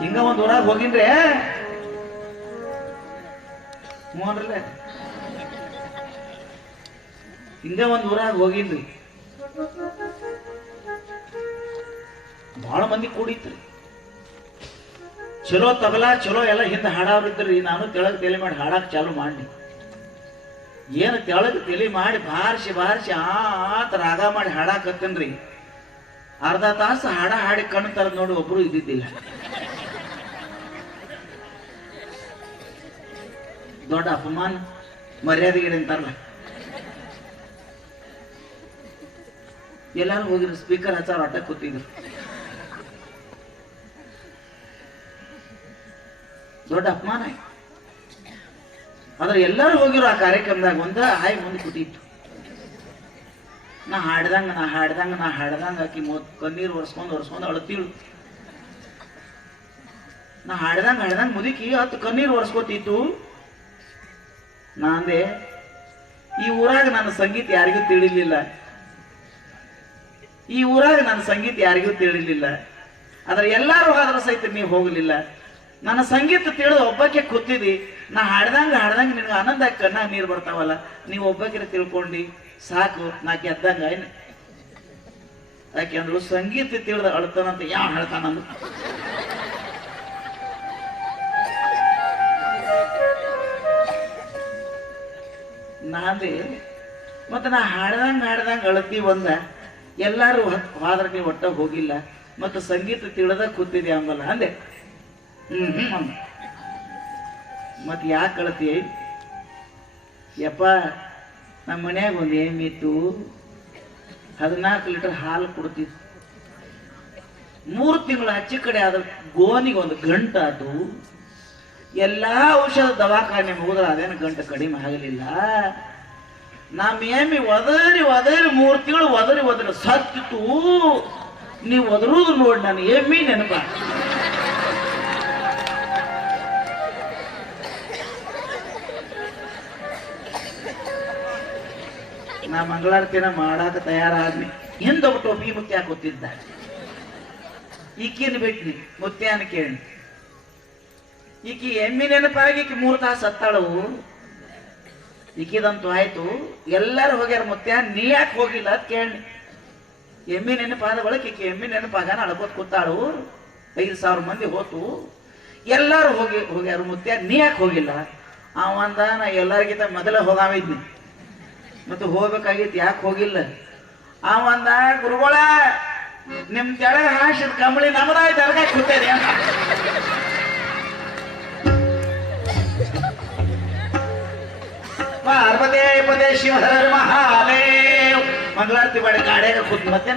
ಹಿಂಗ ಒಂದ್ ಊರಾಗ ಹೋಗಿನ್ರಿ? ಮೋನ್ರಲ್ಲ ಹಿಂಗ ಒಂದ್ ಊರಾಗ ಹೋಗಿನ್ರಿ. ಬಹಳ ಮಂದಿ ಕೂಡಿತ್ರಿ ಚಲೋ ತಬಲ, ಚಲೋ ಎಲ್ಲ ಹಿಂದೆ ಹಾಡಾವ್ರಿದ್ರಿ, ನಾನು ತೆಳಗ್ ತಲೆ ಮಾಡಿ ಹಾಡಕ್ ಚಾಲು ಮಾಡಿ ಏನು ತೆಳಗ್ ತಲೆ ಮಾಡಿ ಬಾರಿಸಿ ಬಾರಿಸಿ ಆತ ರಾಗ ಮಾಡಿ ಹಾಡಾಕತ್ತನ್ರಿ. ಅರ್ಧ ತಾಸು ಹಾಡ ಹಾಡಿ ಕಣ್ಣು ತರದ್ ನೋಡಿ ಒಬ್ರು ಇದ್ದಿದ್ದಿಲ್ಲ. ದೊಡ್ಡ ಅಪಮಾನ ಮರ್ಯಾದೆಗೆ ಅಂತಾರಲ್ಲ ಎಲ್ಲಾರು ಹೋಗಿದ್ರು ಸ್ಪೀಕರ್ ಹಚ್ಚಾರ ಆಟ ಕೂತಿದ್ರು. ದೊಡ್ಡ ಅಪಮಾನ ಆದ್ರೆ ಎಲ್ಲರೂ ಹೋಗಿರೋ ಆ ಕಾರ್ಯಕ್ರಮದಾಗ ಒಂದ ಹಾಯ್ ಮುಂದೆ ಕೂತಿತ್ತು. ನಾ ಹಾಡ್ದಂಗ ನಾ ಹಾಡ್ದಂಗ ನಾ ಹಾಡ್ದಂಗ ಆಕಿ ಮೋದ್ ಕಣ್ಣೀರು ಒರ್ಸ್ಕೊಂಡ್ ಒರ್ಸ್ಕೊಂಡ್ ಅಳತಿಳು. ನಾ ಹಾಡ್ದಂಗ ಹಾಡ್ದಂಗ ಮುದುಕಿ ಹತ್ತು ಕಣ್ಣೀರ್ ಒರ್ಸ್ಕೊತಿತ್ತು. ನಾ ಈ ಊರಾಗ ನನ್ನ ಸಂಗೀತ ಯಾರಿಗೂ ತಿಳಿಲಿಲ್ಲ. ಈ ಊರಾಗ ನನ್ನ ಸಂಗೀತ ಯಾರಿಗೂ ತಿಳಿಲಿಲ್ಲ. ಆದ್ರೆ ಎಲ್ಲರೂ ಆದ್ರೂ ಸಹಿತ ನೀವು ಹೋಗಲಿಲ್ಲ. ನನ್ನ ಸಂಗೀತ ತಿಳಿದು ಒಬ್ಬಕ್ಕೆ ಕೂತಿದಿ, ನಾ ಹಾಡ್ದಂಗ ಹಾಡ್ದಂಗ ನಿನಗೆ ಆನಂದ ಕಣ್ಣಾಗ ನೀರು ಬರ್ತಾವಲ್ಲ, ನೀವು ಒಬ್ಬಕ್ಕೆ ತಿಳ್ಕೊಂಡಿ, ಸಾಕು, ನಾ ಗೆದ್ದಂಗ ಯಾಕೆ ಅಂದ್ರು, ಸಂಗೀತ ತಿಳಿದ ಅಳ್ತಾನಂತ ಯಾವ ಹೇಳ್ತಾನಂದ್ರು ನಾಂದೆ ಮತ್ತೆ ನಾ ಹಾಡ್ದಂಗೆ ಹಾಡ್ದಂಗೆ ಅಳತಿ ಒಂದ ಎಲ್ಲರೂ ಹೋದ್ರ ನೀವು ಒಟ್ಟ ಹೋಗಿಲ್ಲ. ಮತ್ತು ಸಂಗೀತ ತಿಳಿದ ಕೂತಿದೆ ಅಂಬಲ್ಲ ಅಂದೆ? ಹ್ಞೂ ಹ್ಞೂ ಮತ್ತು ಮತ್ ಯಾಕೆ ಅಳತಿ? ಯಪ್ಪ ನಮ್ಮ ಮನ್ಯಾಗ ಒಂದು ಏಮಿತ್ತು ಹದಿನಾಲ್ಕು ಲೀಟರ್ ಹಾಲು ಕೊಡ್ತಿತ್ತು ಮೂರು ತಿಂಗಳು ಹಚ್ಚಿ ಕಡೆ ಆದ್ರ ಗೋನಿಗೆ ಒಂದು ಗಂಟು ಅದು ಎಲ್ಲ ಔಷಧ ದವಾಖಾನೆ ಮುಗಿದ್ರೆ ಅದೇನು ಗಂಟು ಕಡಿಮೆ ಆಗಲಿಲ್ಲ. ನಮ್ಮ ಏಮಿ ಒದರಿ ಒದರಿ ಮೂರು ತಿಂಗಳು ಒದರಿ ಒದರಿ ಸತ್ತಿತ್ತು. ನೀವು ಒದರುದು ನೋಡಿ ನಾನು ಏಮಿ ನೆನಪ. ನಾ ಮಂಗಳಾರತಿನ ಮಾಡಾಕ ತಯಾರಾದ್ನಿ. ಹಿಂದೊಬ್ಬ ಟೋಪಿ ಮುತ್ತಿ ಹಾಕೋತಿದ್ದ ಈಕಿನ ಬಿಟ್ನಿ ಮುತ್ಯಾನ ಕೇಳಿ ಈಕಿ ಎಮ್ಮಿ ನೆನಪಾಗಿ ಈಕಿ ಮೂರು ತಾಸು ಸತ್ತಾಳವು ಈಕಿದಂತೂ ಆಯ್ತು, ಎಲ್ಲರೂ ಹೋಗ್ಯಾರ ಮತ್ತೆ ನೀ ಯಾಕೆ ಹೋಗಿಲ್ಲ ಅಂತ ಕೇಳಿ ಎಮ್ಮಿ ನೆನಪಾದ ಬಳಿಕ ಈಕೆ ಎಮ್ಮಿ ನೆನಪಾಗಾನ ಅಳ್ಕೋತ್ ಕೂತಾಳು. ಐದು ಸಾವಿರ ಮಂದಿ ಹೋತು. ಎಲ್ಲರೂ ಹೋಗಿ, ಹೋಗ್ಯಾರ ಮುತ್ಯ ನೀ ಯಾಕೆ ಹೋಗಿಲ್ಲ? ಅವಂದ ನಾ ಎಲ್ಲರಿಗಿಂತ ಮೊದಲೇ ಹೋಗಾವಿದ್ನಿ ಮತ್ತೆ ಹೋಗ್ಬೇಕಾಗಿತ್ತು, ಯಾಕೆ ಹೋಗಿಲ್ಲ? ಅವಂದ ಗುರುಗಳ, ನಿಮ್ ಕೆಳಗೆ ಹಾಸಿದ ಕಂಬಳಿ ನಮ್ದಾಯ್ತು ಅರ್ಗ ಕೂತೇನೆ जय पदेशिव हर महादेव. मंगळारती पाडे गाड्या खुदमध्ये